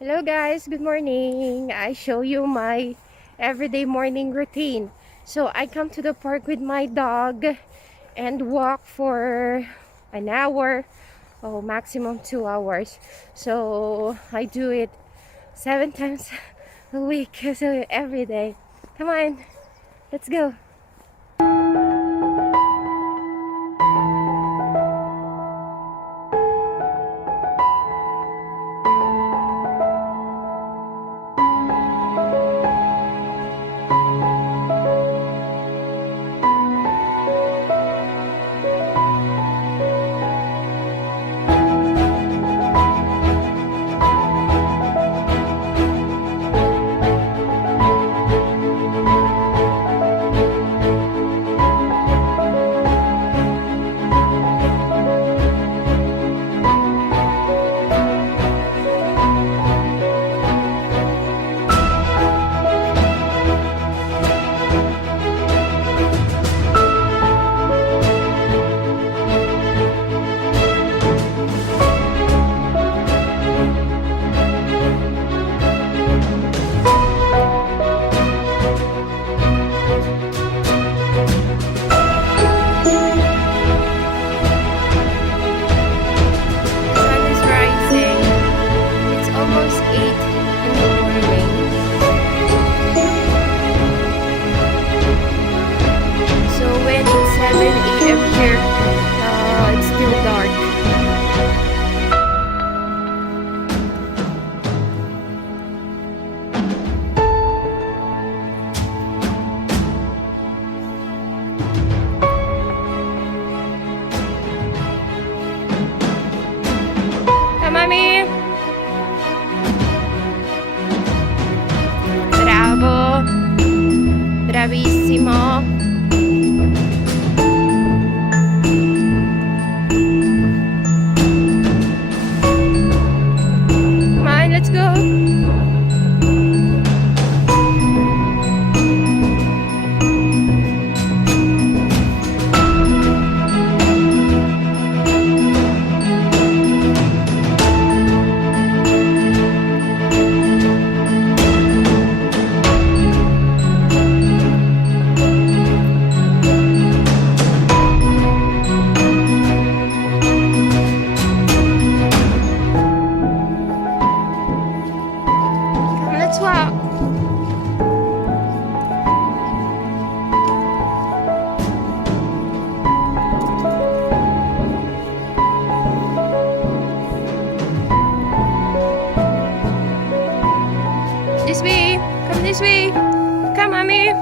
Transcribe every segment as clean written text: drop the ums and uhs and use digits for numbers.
Hello guys, good morning. I show you my everyday morning routine. So I come to the park with my dog and walk for an hour or maximum 2 hours. So I do it 7 times a week, so every day. Come on, let's go. Sun is rising. It's almost 8 in the morning. So when it's 7 a.m. here, it's still dark. Come, mommy. Bravo. Bravissimo. Come on, let's go. Come, let's walk. This way. Come this way. Come, mommy.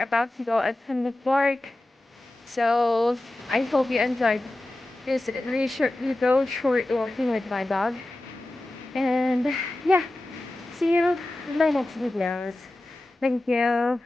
we're about to go at the park. So I hope you enjoyed this little short walking with my dog. And yeah, see you in my next videos. Thank you.